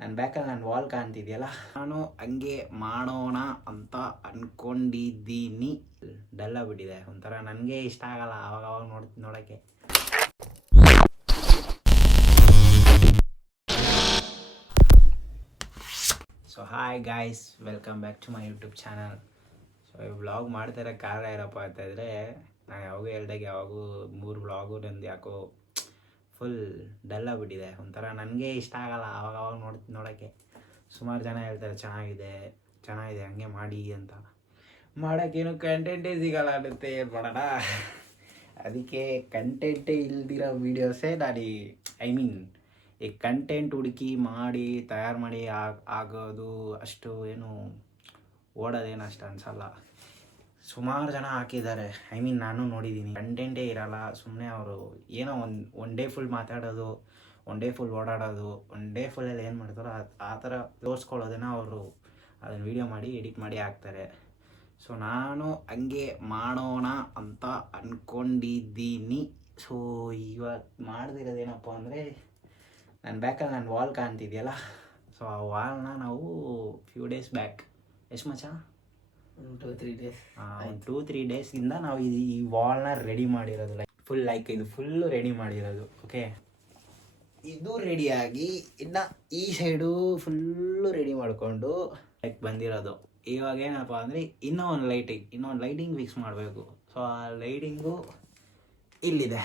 ನನ್ನ ಬ್ಯಾಕಲ್ಲಿ ನನ್ನ ವಾಲ್ ಕಾಣ್ತಿದೆಯಲ್ಲ, ನಾನು ಹಂಗೆ ಮಾಡೋಣ ಅಂತ ಅಂದ್ಕೊಂಡಿದ್ದೀನಿ. ಡಲ್ ಆಗ್ಬಿಟ್ಟಿದೆ ಒಂಥರ, ನನಗೆ ಇಷ್ಟ ಆಗಲ್ಲ ಅವಾಗ ನೋಡೋಕ್ಕೆ. So hi guys, welcome back to my YouTube channel. So ಈ ವ್ಲಾಗ್ ಮಾಡ್ತಿರೋ ಕಾರಣ ಏನಪ್ಪ ಅಂತಂದರೆ, ನಾನು ಯಾವಾಗೂ ಹೇಳ್ದಾಗ ಯಾವಾಗೂ 3 ವ್ಲಾಗು ನಂದು ಯಾಕೋ ಫುಲ್ ಡಲ್ ಆಗಿಬಿಟ್ಟಿದೆ ಒಂಥರ, ನನಗೆ ಇಷ್ಟ ಆಗಲ್ಲ ಅವಾಗ ನೋಡೋಕ್ಕೆ. ಸುಮಾರು ಜನ ಹೇಳ್ತಾರೆ ಚೆನ್ನಾಗಿದೆ ಹಂಗೆ ಮಾಡಿ ಅಂತ. ಮಾಡೋಕ್ಕೇನು ಕಂಟೆಂಟೇ ಸಿಗಲ್ಲ ಅನ್ನುತ್ತೆ, ಏನು ಮಾಡೋಣ. ಅದಕ್ಕೆ ಕಂಟೆಂಟೇ ಇಲ್ದಿರೋ ವೀಡಿಯೋಸೇ ನಾನು ಈ ಕಂಟೆಂಟ್ ಹುಡುಕಿ ಮಾಡಿ ತಯಾರು ಮಾಡಿ ಆಗೋದು ಅಷ್ಟು ಏನು ಓಡೋದೇನು ಅಷ್ಟು ಅನಿಸಲ್ಲ. ಸುಮಾರು ಜನ ಹಾಕಿದ್ದಾರೆ, ನಾನು ನೋಡಿದ್ದೀನಿ. ಕಂಟೆಂಟೇ ಇರಲ್ಲ, ಸುಮ್ಮನೆ ಅವರು ಏನೋ ಒನ್ ಡೇ ಫುಲ್ ಮಾತಾಡೋದು, ಒನ್ ಡೇ ಫುಲ್ ಓಡಾಡೋದು, ಒನ್ ಡೇ ಫುಲ್ಲಲ್ಲಿ ಏನು ಮಾಡ್ತಾರೋ ಆ ಥರ ತೋರಿಸ್ಕೊಳ್ಳೋದನ್ನು ಅವರು ಅದನ್ನು ವೀಡಿಯೋ ಮಾಡಿ ಎಡಿಟ್ ಮಾಡಿ ಹಾಕ್ತಾರೆ. ಸೊ ನಾನು ಹಂಗೆ ಮಾಡೋಣ ಅಂತ ಅಂದ್ಕೊಂಡಿದ್ದೀನಿ. ಸೊ ಇವತ್ತು ಮಾಡ್ದಿರೋದೇನಪ್ಪ ಅಂದರೆ, ನನ್ನ ಬ್ಯಾಕಲ್ಲಿ ನನ್ನ ವಾಲ್ ಕಾಣ್ತಿದೆಯಲ್ಲ, ಸೊ ಆ ವಾಲ್ನ ನಾವು ಫ್ಯೂ ಡೇಸ್ ಬ್ಯಾಕ್, ಎಷ್ಟು ಮಚ್ಚ 2-3 ಡೇಸ್ 2-3 ಡೇಸಿಂದ ನಾವು ಈ ವಾಲ್ನ ರೆಡಿ ಮಾಡಿರೋದು. ಲೈಕ್ ಇದು ಫುಲ್ಲು ರೆಡಿ ಮಾಡಿರೋದು. ಓಕೆ, ಇದು ರೆಡಿಯಾಗಿ ಇನ್ನು ಈ ಸೈಡು ಫುಲ್ಲು ರೆಡಿ ಮಾಡಿಕೊಂಡು ಲೈಕ್ ಬಂದಿರೋದು. ಇವಾಗ ಏನಪ್ಪ ಅಂದರೆ ಇನ್ನೂ ಒಂದು ಲೈಟಿಂಗ್ ಫಿಕ್ಸ್ ಮಾಡಬೇಕು. ಸೊ ಆ ಲೈಟಿಂಗು ಇಲ್ಲಿದೆ.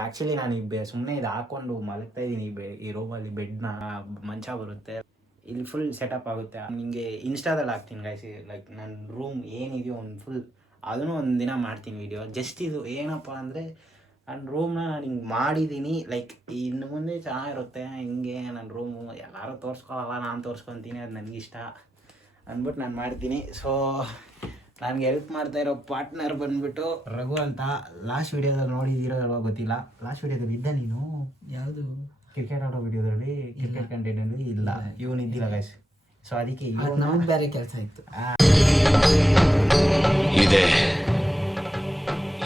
ಆ್ಯಕ್ಚುಲಿ ನಾನು ಸುಮ್ಮನೆ ಇದು ಹಾಕ್ಕೊಂಡು ಮಲಗ್ತಾ ಇದ್ದೀನಿ ಈ ರೂಮಲ್ಲಿ. ಬೆಡ್ನ ಮಂಚ ಬರುತ್ತೆ, ಇಲ್ಲಿ ಫುಲ್ ಸೆಟಪ್ ಆಗುತ್ತೆ. ನಿಮಗೆ ಇನ್ಸ್ಟಾದಲ್ಲಿ ಹಾಕ್ತೀನಿ ಗೈಸ್. ಲೈಕ್ ನನ್ನ ರೂಮ್ ಏನಿದೆಯೋ ಒಂದು ಫುಲ್ ಅದನ್ನು ಒಂದು ದಿನ ಮಾಡ್ತೀನಿ ವೀಡಿಯೋ. ಜಸ್ಟ್ ಇದು ಏನಪ್ಪ ಅಂದರೆ, ನನ್ನ ರೂಮ್ನ ನಾನು ಹಿಂಗೆ ಮಾಡಿದ್ದೀನಿ. ಲೈಕ್ ಇನ್ನು ಮುಂದೆ ಚೆನ್ನಾಗಿರುತ್ತೆ ಹಿಂಗೆ ನನ್ನ ರೂಮು. ಎಲ್ಲರೂ ತೋರಿಸ್ಕೊಳ್ಳಲ್ಲ, ನಾನು ತೋರಿಸ್ಕೊತೀನಿ, ಅದು ನನಗಿಷ್ಟ ಅಂದ್ಬಿಟ್ಟು ನಾನು ಮಾಡ್ತೀನಿ. ಸೊ ನನಗೆ ಹೆಲ್ಪ್ ಮಾಡ್ತಾಯಿರೋ ಪಾರ್ಟ್ನರ್ ಬಂದುಬಿಟ್ಟು ರಘು ಅಂತ. ಲಾಸ್ಟ್ ವೀಡಿಯೋದಲ್ಲಿ ನೋಡಿದ್ದೀರೋ ಅಲ್ವಾ ಗೊತ್ತಿಲ್ಲ. ಲಾಸ್ಟ್ ವೀಡಿಯೋದಲ್ಲಿ ಇದ್ದ ನೀನು? ಯಾವುದು? ಕ್ರಿಕೆಟ್ ಆಡೋ ವಿಡಿಯೋದಲ್ಲಿ, ಕ್ರಿಕೆಟ್ ಕಂಟೆಂಟಲ್ಲಿ ಇಲ್ಲ, ಇವನು ಇದ್ದಿಲ್ಲ ಗೈಸ್. ಸೊ ಅದಕ್ಕೆ ನಮಗೆ ಬೇರೆ ಕೆಲಸ ಇತ್ತು. ಇದೆ,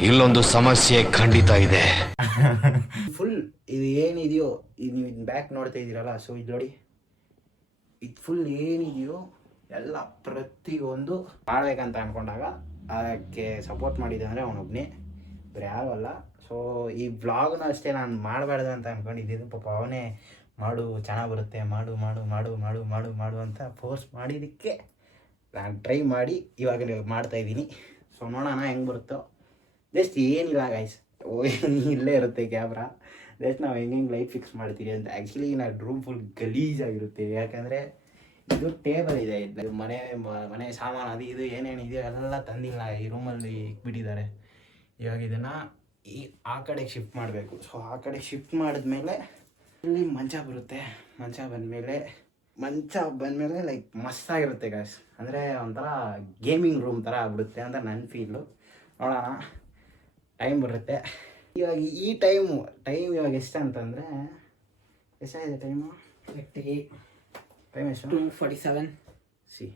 ಇಲ್ಲೊಂದು ಸಮಸ್ಯೆ ಖಂಡಿತ ಇದೆ. ಫುಲ್ ಇದು ಏನಿದೆಯೋ, ಇದು ನೀವು ಬ್ಯಾಕ್ ನೋಡ್ತಾ ಇದ್ದೀರಲ್ಲ, ಸೊ ಇದು ನೋಡಿ, ಇದು ಫುಲ್ ಏನಿದೆಯೋ ಎಲ್ಲ ಪ್ರತಿಯೊಂದು ಮಾಡ್ಬೇಕಂತ ಅಂದ್ಕೊಂಡಾಗ ಅದಕ್ಕೆ ಸಪೋರ್ಟ್ ಮಾಡಿದ್ದೆ ಅಂದರೆ ಅವನೊಬ್ಬನೇ, ಬೇರೆ ಯಾರೂ ಅಲ್ಲ. ಸೊ ಈ ವ್ಲಾಗ್ನ ಅಷ್ಟೇ ನಾನು ಮಾಡಬಾರ್ದು ಅಂತ ಅಂದ್ಕೊಂಡಿದ್ದು. ಪಾಪ ಅವನೇ ಮಾಡು ಚೆನ್ನಾಗಿ ಬರುತ್ತೆ, ಮಾಡು ಮಾಡು ಮಾಡು ಮಾಡು ಮಾಡು ಮಾಡು ಅಂತ ಫೋರ್ಸ್ ಮಾಡಿದ್ದಕ್ಕೆ ನಾನು ಟ್ರೈ ಮಾಡಿ ಇವಾಗ ಮಾಡ್ತಾಯಿದ್ದೀನಿ. ಸೊ ನೋಡೋಣ ಹೆಂಗೆ ಬರುತ್ತೋ. ಜಸ್ಟ್ ಏನಿಲ್ಲ ಗೈಸ್, ಇಲ್ಲೇ ಇರುತ್ತೆ ಕ್ಯಾಮ್ರಾ. ಜಸ್ಟ್ ನಾವು ಹೆಂಗೆ ಲೈಟ್ ಫಿಕ್ಸ್ ಮಾಡ್ತೀವಿ ಅಂತ. ಆ್ಯಕ್ಚುಲಿ ನಾನು ರೂಮ್ ಫುಲ್ ಗಲೀಜಾಗಿರುತ್ತೆ, ಯಾಕಂದರೆ ಇದು ಟೇಬಲ್ ಇದೆ, ಇದು ಮನೆ ಸಾಮಾನು ಅದು ಇದು ಏನೇನಿದೆಯೋ ಎಲ್ಲ ತಂದಿಲ್ಲ, ಈ ರೂಮಲ್ಲಿ ಇಟ್ಬಿಟ್ಟಿದ್ದಾರೆ. ಇವಾಗ ಇದನ್ನು ಆ ಕಡೆಗೆ ಶಿಫ್ಟ್ ಮಾಡಬೇಕು. ಸೊ ಆ ಕಡೆ ಶಿಫ್ಟ್ ಮಾಡಿದ್ಮೇಲೆ ಇಲ್ಲಿ ಮಂಚ ಬರುತ್ತೆ. ಮಂಚ ಬಂದಮೇಲೆ ಲೈಕ್ ಮಸ್ತಾಗಿರುತ್ತೆ ಗಾಯ್ಸ್. ಅಂದರೆ ಒಂಥರ ಗೇಮಿಂಗ್ ರೂಮ್ ಥರ ಆಗ್ಬಿಡುತ್ತೆ ಅಂತ ನನ್ನ ಫೀಲು. ನೋಡೋಣ, ಟೈಮ್ ಬರುತ್ತೆ. ಇವಾಗ ಈ ಟೈಮ್ ಇವಾಗ ಎಷ್ಟು ಅಂತಂದರೆ, ಎಷ್ಟಾಗಿದೆ ಟೈಮು? ಟೈಮ್ ಎಷ್ಟು? 2:47. C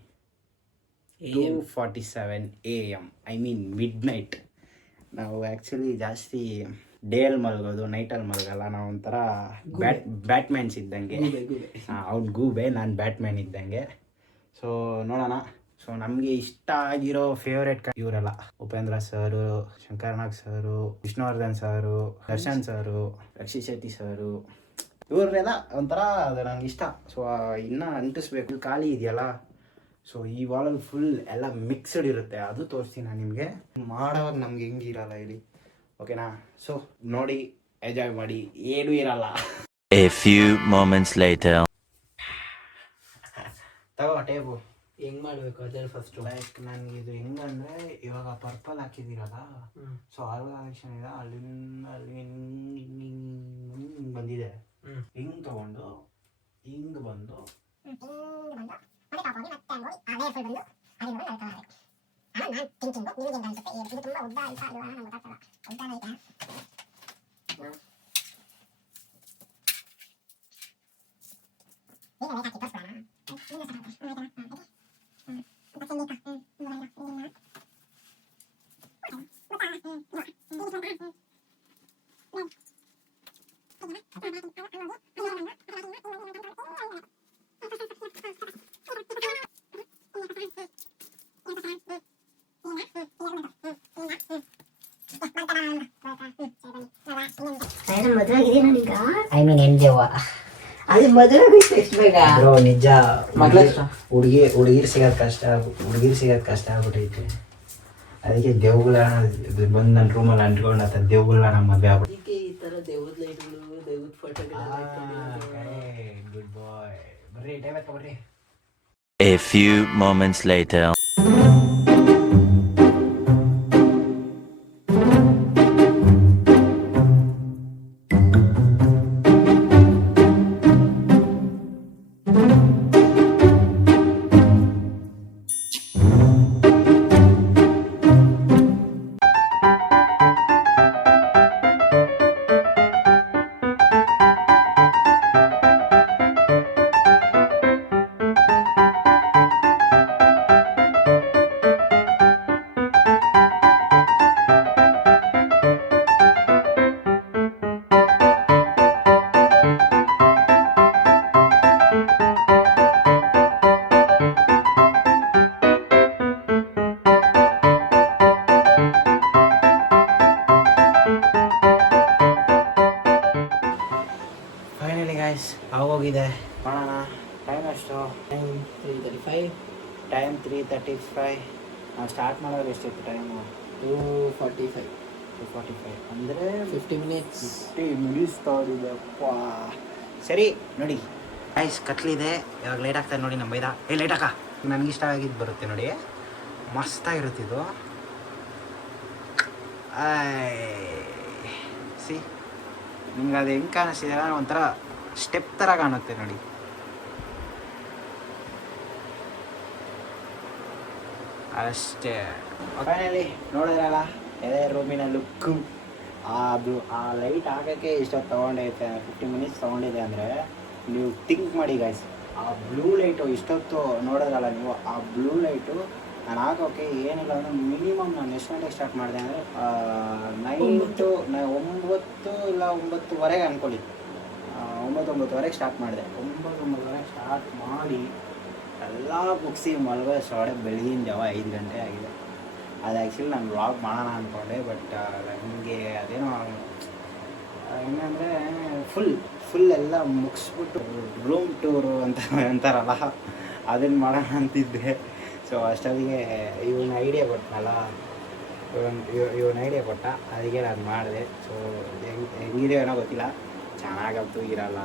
2:47 AM, mid night. ನಾವು ಆ್ಯಕ್ಚುಲಿ ಜಾಸ್ತಿ ಡೇಯಲ್ಲಿ ಮಲಗೋದು, ನೈಟಲ್ಲಿ ಮಲಗಲ್ಲ. ನಾವು ಒಂಥರ ಬ್ಯಾಟ್ಮ್ಯಾನ್ಸ್ ಇದ್ದಂಗೆ. ಅವ್ನು ಗೂಬೆ, ನಾನು ಬ್ಯಾಟ್ಮ್ಯಾನ್ ಇದ್ದಂಗೆ. ಸೊ ನೋಡೋಣ. ಸೊ ನಮಗೆ ಇಷ್ಟ ಆಗಿರೋ ಫೇವ್ರೇಟ್ ಇವರೆಲ್ಲ: ಉಪೇಂದ್ರ ಸರು, ಶಂಕರ್ನಾಗ್ ಸರು, ವಿಷ್ಣುವರ್ಧನ್ ಸರು, ದರ್ಶನ್ ಸರು, ರಕ್ಷಿತ್ ಶೆಟ್ಟಿ ಸರು, ಇವ್ರನ್ನೆಲ್ಲ ಒಂಥರ ಅದು ನನಗೆ ಇಷ್ಟ. ಸೊ ಇನ್ನೂ ಅಂಟಿಸ್ಬೇಕು. ಖಾಲಿ ಇದೆಯಲ್ಲ, ಸೊ ಈ ವಾಲಲ್ಲಿ ಫುಲ್ ಎಲ್ಲ ಮಿಕ್ಸ್ಡ್ ಇರುತ್ತೆ, ಅದು ತೋರಿಸ್ತೀನಿ ನಾನು ನಿಮಗೆ. ಮಾಡೋವಾಗ ನಮ್ಗೆ ಹೆಂಗಿರಲ್ಲ ಇಲ್ಲಿ, ಓಕೆನಾ? ಸೊ ನೋಡಿ, ಎಂಜಾಯ್ ಮಾಡಿ. ಏನೂ ಇರಲ್ಲ. A few moments later. ತಗೋ ಟೇಬು. ಹೆಂಗ್ ಮಾಡಬೇಕು ಅದ್ರಲ್ಲಿ ಫಸ್ಟು? ಲೈಕ್ ನನಗೆ ಇದು ಹೆಂಗಂದರೆ, ಇವಾಗ ಪರ್ಪಲ್ ಹಾಕಿದ್ದೀರಲ್ಲ, ಸೊ ಆಲ್ ಕಲೆಕ್ಷನ್ ಇದೆ, ಅಲ್ಲಿ ಹಿಂಗೆ ಬಂದಿದೆ. ಹಿಂಗೆ ತೊಗೊಂಡು ಹಿಂಗೆ ಬಂದು ನಾನು ಮದುವೆ ಆಗಿದ್ದೀನ ಈಗ ಐ ಮೀನ್ ಎಂದೇವ ಅದು ಮದುವೆ ಬಿಟ್ಟು ಎಷ್ಟು ಬೇಗ ಬ್ರೋ ನಿಜ ಮಗಳ ಇಷ್ಟ. ಹುಡುಗಿರ್ ಸಿಗೋದು ಕಷ್ಟ ಆಗ್ಬಿಟ್ಟೈತೆ. ಅದಕ್ಕೆ ದೇವ್ಗಳನ್ನ ಬಂದು ನನ್ನ ರೂಮಲ್ಲಿ ಅಂಟ್ಕೊಂಡು ಆತ ದೇವ್ಗಳನ್ನ ನಮ್ಮ ಮದುವೆ ಆಗ್ಬಿಟ್ಟು. ಅದಕ್ಕೆ ಈ ಥರ ದೇವ್ರ ಲೈಟ್ಗಳು ದೇವ್ರ ಫೋಟೋಗಳು ಗುಡ್ ಬಾಯ್. ಬರ್ರಿ ಟೈಮ್ ಆಯ್ತು ಬರ್ರಿ. A few moments later. Finally guys ಆಗೋಗಿದೆ ಮಾಡೋಣ. ಟೈಮ್ ಎಷ್ಟು? 3:35 ಟೈಮ್ 3:35. ನಾವು ಸ್ಟಾರ್ಟ್ ಮಾಡೋದು ಎಷ್ಟಿತ್ತು ಟೈಮು? 2:45 2:45 ಅಂದರೆ 50 minutes. 50 ಮಿನಿಟ್ಸ್ ತಗೊಂಡಿದ್ದಪ್ಪ. ಸರಿ ನೋಡಿ ಗೈಸ್, ಕತ್ಲಿದೆ. ಇವಾಗ ಲೈಟ್ ಆಗ್ತಾನೆ ನೋಡಿ. ನಮ್ಮ ಬೈದ ಲೈಟ್ ಹಾಕ. ನನಗಿಷ್ಟ ಆಗಿದ್ದು ಬರುತ್ತೆ ನೋಡಿ, ಮಸ್ತಾಗಿರುತ್ತೆ ಇದು. ಸಿ ನಿಮ್ಗೆ ಅದು ಹೆಂಗೆ ಕಾಣಿಸ್ತಿದೆ, ಒಂಥರ ಸ್ಟೆಪ್ ಥರ ಕಾಣುತ್ತೆ ನೋಡಿ. ಅಷ್ಟೇ. ಫೈನಲಿ ನೋಡಿದ್ರಲ್ಲ ಅದೇ ರೂಮಿನ ಲುಕ್ಕು. ಅದು ಆ ಲೈಟ್ ಹಾಕೋಕ್ಕೆ ಇಷ್ಟೊತ್ತು ತೊಗೊಂಡೈತೆ, 50 ಮಿನಿಟ್ಸ್ ತೊಗೊಂಡಿದೆ ಅಂದರೆ ನೀವು ಥಿಂಕ್ ಮಾಡಿ ಗೈಸ್. ಆ ಬ್ಲೂ ಲೈಟು ಇಷ್ಟೊತ್ತು ನೋಡೋದಲ್ಲ ನೀವು, ಆ ಬ್ಲೂ ಲೈಟು ನಾನು ಹಾಕೋಕ್ಕೆ ಏನಿಲ್ಲ ಅಂದರೆ ಮಿನಿಮಮ್ ನಾನು ಎಷ್ಟು ಗಂಟೆಗೆ ಸ್ಟಾರ್ಟ್ ಮಾಡಿದೆ ಅಂದರೆ 9 ಇಲ್ಲ 9:15 ಅಂದ್ಕೊಳ್ಳಿ. 9:30 ಸ್ಟಾರ್ಟ್ ಮಾಡಿದೆ. 9:30 ಸ್ಟಾರ್ಟ್ ಮಾಡಿ ಎಲ್ಲ ಮುಗಿಸಿ ಮಲಗೋಷ್ಟೊಳಗೆ ಬೆಳಗಿನ ಜಾವ 5 ಗಂಟೆ ಆಗಿದೆ. ಅದು ಆ್ಯಕ್ಚುಲಿ ನಾನು ವ್ಲಾಗ್ ಮಾಡೋಣ ಅಂದ್ಕೊಂಡೆ, ಬಟ್ ನನಗೆ ಅದೇನೋ ಹೆಂಗಂದರೆ ಫುಲ್ ಎಲ್ಲ ಮುಗಿಸ್ಬಿಟ್ಟು ರೂಮ್ ಟೂರು ಅಂತ ಅಂತಾರಲ್ಲ, ಅದನ್ನು ಮಾಡೋಣ ಅಂತಿದ್ದೆ. ಸೊ ಅಷ್ಟೊತ್ತಿಗೆ ಇವನ ಐಡಿಯಾ ಕೊಟ್ಟನಲ್ಲ, ಇವನ ಐಡಿಯಾ ಕೊಟ್ಟ, ಅದಕ್ಕೆ ನಾನು ಮಾಡಿದೆ. ಸೊ ಹೆಂಗಿದೆಯೋ ಏನೋ ಗೊತ್ತಿಲ್ಲ, ಚೆನ್ನಾಗಂತೂ ಇರಲ್ಲ.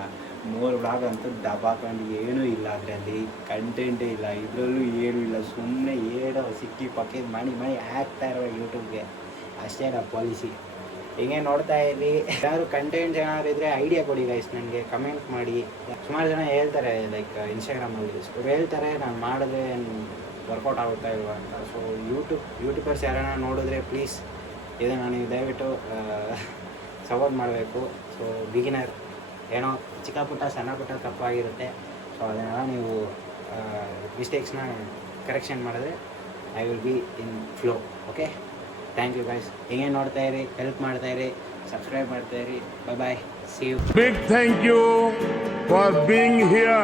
3 ಬ್ಲಾಗ್ ಅಂತೂ ದಬಾಕೊಂಡು ಏನೂ ಇಲ್ಲ, ಅದರಲ್ಲಿ ಕಂಟೆಂಟೇ ಇಲ್ಲ, ಇದರಲ್ಲೂ ಏನೂ ಇಲ್ಲ. ಸುಮ್ಮನೆ ಏನೋ ಸಿಕ್ಕಿ ಪಕ್ಕಿ ಮಾಡಿ ಹಾಕ್ತಾ ಇರೋ ಯೂಟ್ಯೂಬ್ಗೆ. ಅಷ್ಟೇ ನಮ್ಮ ಪಾಲಿಸಿ. ಹಿಂಗೆ ನೋಡ್ತಾ ಇರಿ. ಏನಾದ್ರು ಕಂಟೆಂಟ್ ಏನಾದ್ರು ಇದ್ದರೆ ಐಡಿಯಾ ಕೊಡಿ ಗೈಸ್, ನನಗೆ ಕಮೆಂಟ್ ಮಾಡಿ. ಸುಮಾರು ಜನ ಹೇಳ್ತಾರೆ ಲೈಕ್ ಇನ್ಸ್ಟಾಗ್ರಾಮಲ್ಲಿ ಅವ್ರು ಹೇಳ್ತಾರೆ ನಾನು ಮಾಡಿದ್ರೆ ವರ್ಕೌಟ್ ಆಗುತ್ತಾ ಇಲ್ವಾ ಅಂತ. ಸೊ ಯೂಟ್ಯೂಬರ್ಸ್ ಯಾರನ್ನ ನೋಡಿದ್ರೆ ಪ್ಲೀಸ್ ಇದನ್ನು ನೀವು ದಯವಿಟ್ಟು ಸಪೋರ್ಟ್ ಮಾಡಬೇಕು. ಸೊ ಬಿಗಿನರ್ ಏನೋ ಚಿಕ್ಕ ಪುಟ್ಟ ಸಣ್ಣ ಪುಟ್ಟ ತಪ್ಪಾಗಿರುತ್ತೆ. ಸೊ ಅದನ್ನೆಲ್ಲ ನೀವು ಮಿಸ್ಟೇಕ್ಸ್ನ ಕರೆಕ್ಷನ್ ಮಾಡಿದ್ರೆ I will be in flow. Okay, thank you guys. ಹಿಂಗೆ ನೋಡ್ತಾ ಇರಿ, ಹೆಲ್ಪ್ ಮಾಡ್ತಾ ಇರಿ, ಸಬ್ಸ್ಕ್ರೈಬ್ ಮಾಡ್ತಾ ಇರಿ. Bye, see you. Big thank you for being here.